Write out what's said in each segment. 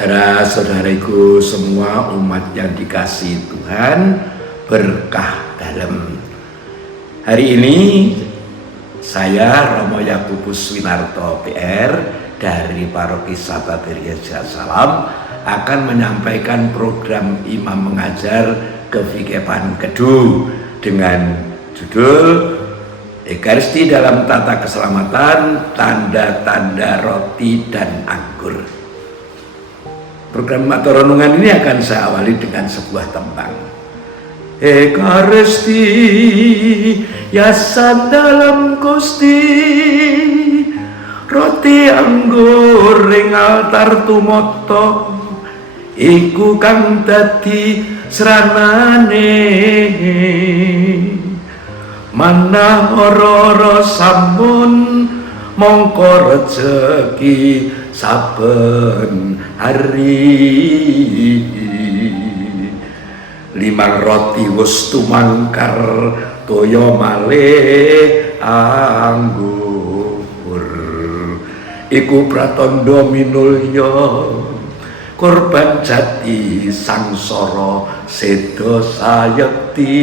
Saudara-saudariku semua umat yang dikasihi Tuhan, berkah dalam. Hari ini saya Romo Yakubus Winarto PR dari Paroki Sahabat Gereja Salam akan menyampaikan program Imam Mengajar Kevikepan Kedu dengan judul Ekaristi dalam Tata Keselamatan, Tanda-tanda Roti dan Anggur. Program atau renungan ini akan saya awali dengan sebuah tembang. Ekaristi yasan dalam Gusti, roti anggur ing altar tumoto, iku kang dadi sranane. Manah ora-ora sampun mongko rejeki saben hari. Limang roti wis tumangkar, toya malih anggur. Iku pratandha minulya korban jati sangsara seda sayekti.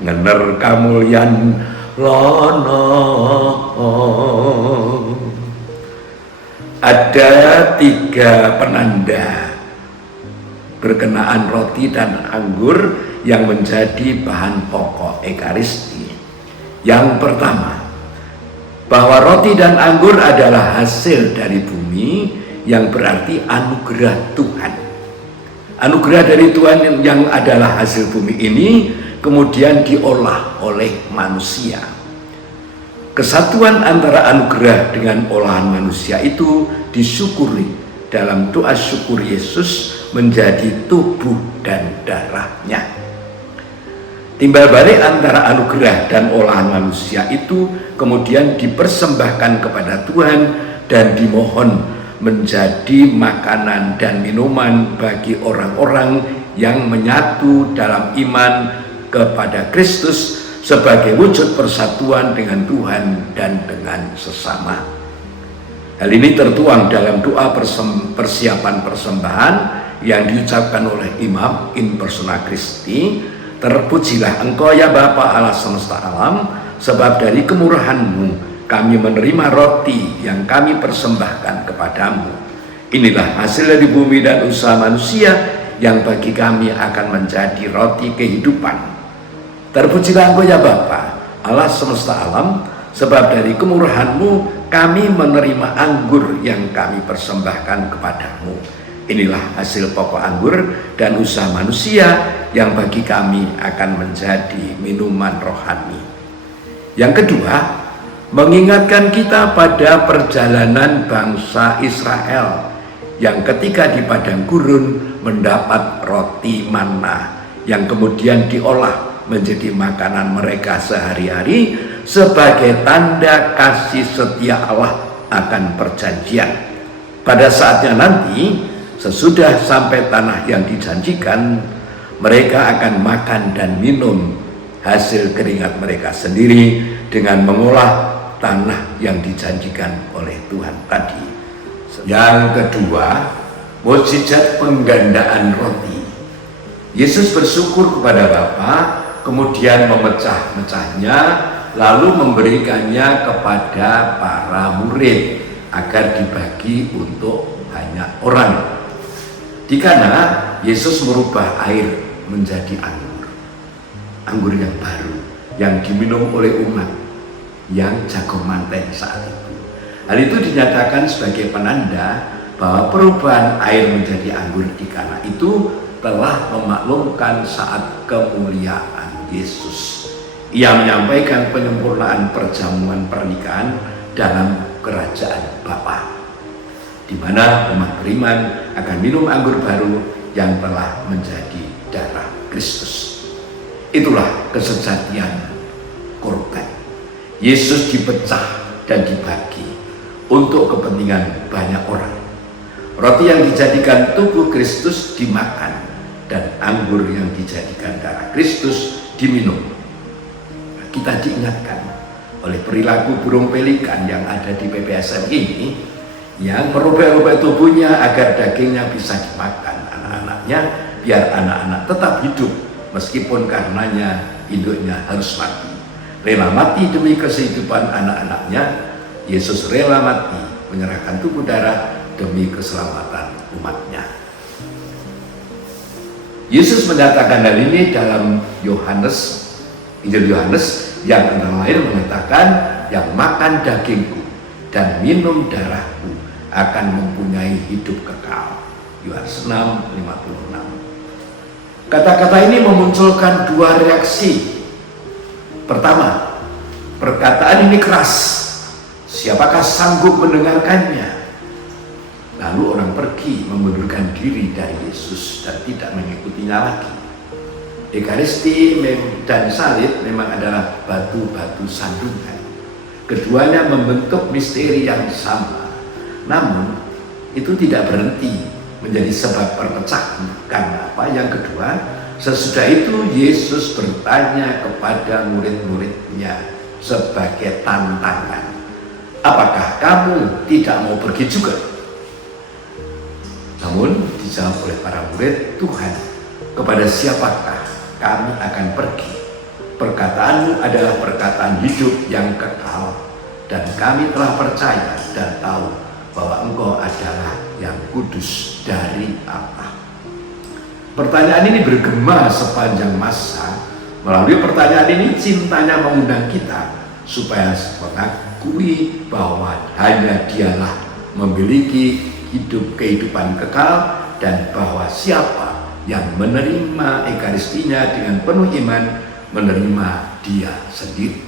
Ngener kamulyan lono. Ada 3 penanda berkenaan roti dan anggur yang menjadi bahan pokok Ekaristi. Yang pertama, bahwa roti dan anggur adalah hasil dari bumi, yang berarti anugerah Tuhan. Anugerah dari Tuhan yang adalah hasil bumi ini kemudian diolah oleh manusia. Kesatuan antara anugerah dengan olahan manusia itu disyukuri dalam doa syukur Yesus menjadi tubuh dan darahnya. Timbal balik antara anugerah dan olahan manusia itu kemudian dipersembahkan kepada Tuhan dan dimohon menjadi makanan dan minuman bagi orang-orang yang menyatu dalam iman kepada Kristus sebagai wujud persatuan dengan Tuhan dan dengan sesama. Hal ini tertuang dalam doa persiapan persembahan yang diucapkan oleh Imam in persona Christi. Terpujilah Engkau ya Bapa Allah semesta alam, sebab dari kemurahan-Mu kami menerima roti yang kami persembahkan kepadamu. Inilah hasil dari bumi dan usaha manusia yang bagi kami akan menjadi roti kehidupan. Terpujilah Engkau ya Bapa Allah semesta alam, sebab dari kemurahan-Mu kami menerima anggur yang kami persembahkan kepadamu. Inilah hasil pokok anggur dan usaha manusia yang bagi kami akan menjadi minuman rohani. Yang kedua, mengingatkan kita pada perjalanan bangsa Israel yang ketika di padang gurun mendapat roti manna yang kemudian diolah menjadi makanan mereka sehari-hari sebagai tanda kasih setia Allah akan perjanjian. Pada saatnya nanti, sesudah sampai tanah yang dijanjikan, mereka akan makan dan minum hasil keringat mereka sendiri dengan mengolah tanah yang dijanjikan oleh Tuhan tadi. Yang kedua, mukjizat penggandaan roti. Yesus bersyukur kepada Bapa, kemudian memecah-mecahnya, lalu memberikannya kepada para murid agar dibagi untuk banyak orang. Di kana Yesus merubah air menjadi anggur yang baru yang diminum oleh umat yang jago manten saat itu. Hal itu dinyatakan sebagai penanda bahwa perubahan air menjadi anggur di kana itu telah memaklumkan saat kemuliaan Yesus. Ia menyampaikan penyempurnaan perjamuan pernikahan dalam kerajaan Bapa, di mana umat beriman akan minum anggur baru yang telah menjadi darah Kristus. Itulah kesejatian korban. Yesus dipecah dan dibagi untuk kepentingan banyak orang. Roti yang dijadikan tubuh Kristus dimakan dan anggur yang dijadikan darah Kristus diminum. Kita diingatkan oleh perilaku burung pelikan yang ada di PPSM ini, yang merobek-robek tubuhnya agar dagingnya bisa dimakan anak-anaknya, biar anak-anak tetap hidup meskipun karenanya induknya harus mati. Rela mati demi kehidupan anak-anaknya. Yesus rela mati menyerahkan tubuh darah demi keselamatan umatnya. Yesus menyatakan hal ini dalam Injil Yohanes yang antara lain mengatakan, yang makan dagingku dan minum darahku akan mempunyai hidup kekal. Yohanes 6:56. Kata-kata ini memunculkan dua reaksi. Pertama, perkataan ini keras. Siapakah sanggup mendengarkannya? Lalu orang pergi mengundurkan diri dari Yesus dan tidak mengikutinya lagi. Ekaristi dan salib memang adalah batu-batu sandungan. Keduanya membentuk misteri yang sama. Namun itu tidak berhenti menjadi sebab perpecahan. Karena apa? Yang kedua, sesudah itu Yesus bertanya kepada murid-muridnya sebagai tantangan, apakah kamu tidak mau pergi juga? Namun dijawab oleh para murid, Tuhan, kepada siapakah kami akan pergi? Perkataanmu adalah perkataan hidup yang kekal, dan kami telah percaya dan tahu bahwa Engkau adalah yang kudus dari Allah. Pertanyaan ini bergema sepanjang masa. Melalui pertanyaan ini cintanya mengundang kita supaya mengakui bahwa hanya Dialah memiliki kehidupan kekal, dan bahwa siapa yang menerima Ekaristinya dengan penuh iman menerima Dia sendiri.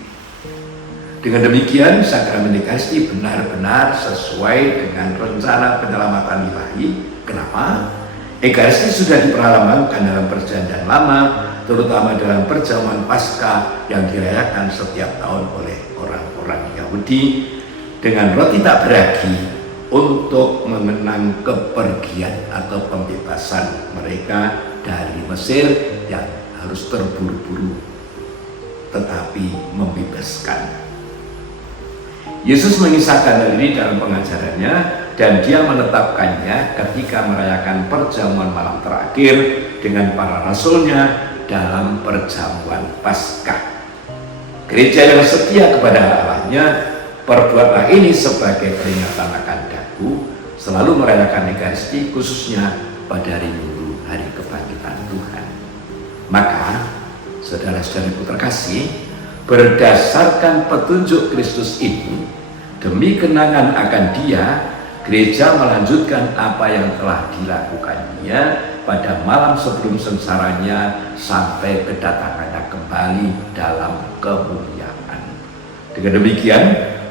Dengan demikian sakramen Ekaristi benar-benar sesuai dengan rencana penyelamatan ilahi. Kenapa? Ekaristi sudah diperalamankan dalam Perjanjian Lama, terutama dalam perjamuan Paskah yang dirayakan setiap tahun oleh orang-orang Yahudi dengan roti tak beragi untuk mengenang kepergian atau pembebasan mereka dari Mesir yang harus terburu-buru tetapi membebaskan. Yesus mengisahkan hal ini dalam pengajarannya, dan Dia menetapkannya ketika merayakan perjamuan malam terakhir dengan para rasulnya dalam perjamuan Paskah. Gereja yang setia kepada Allahnya, perbuatlah ini sebagai peringatan akan daku, selalu merayakan Ekaristi khususnya pada hari Minggu, hari kebangkitan Tuhan. Maka, saudara-saudariku terkasih, berdasarkan petunjuk Kristus ini, demi kenangan akan Dia, gereja melanjutkan apa yang telah dilakukannya pada malam sebelum sengsaranya sampai kedatangannya kembali dalam kemuliaan. Dengan demikian,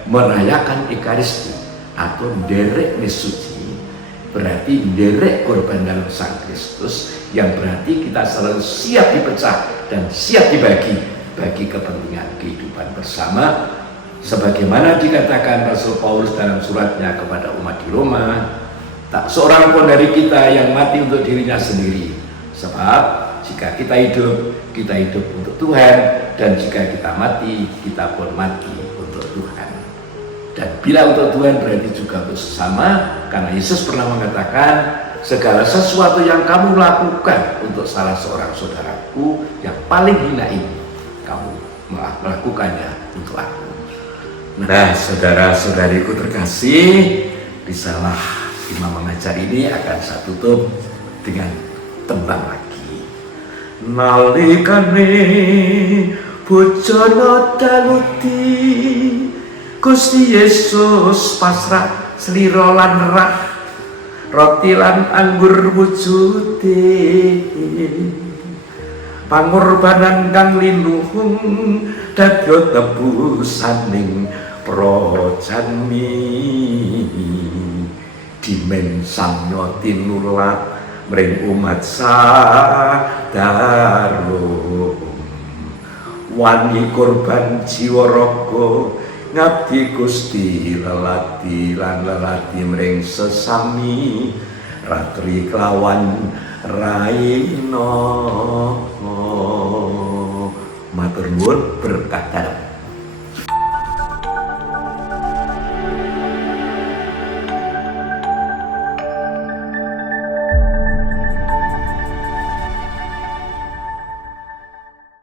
merayakan Ekaristi atau nderek mesuci berarti nderek korban dalam Sang Kristus, yang berarti kita selalu siap dipecah dan siap dibagi bagi kepentingan kehidupan bersama, sebagaimana dikatakan Rasul Paulus dalam suratnya kepada umat di Roma, tak seorang pun dari kita yang mati untuk dirinya sendiri, sebab jika kita hidup untuk Tuhan, dan jika kita mati, kita pun mati untuk Tuhan. Dan bila untuk Tuhan berarti juga untuk sesama, karena Yesus pernah mengatakan, segala sesuatu yang kamu lakukan untuk salah seorang saudaraku yang paling hina ini, kamu melakukannya untuk aku. Nah, saudara-saudariku terkasih, risalah Imam Mengajar ini akan saya tutup dengan tembang lagi. Nalikane bojono daluti, Gusti Yesus pasrah slira lan rah, roti lan anggur wujude, pangorbanan kang linuhung dadya tebusaning projanmi, dimen samya tinulat mring umat sadarum, wani korban jiwa raga ngabdi Gusti lelati lan lelati mring sesami, ratri kelawan raina. Matur nuwun berkah dalem.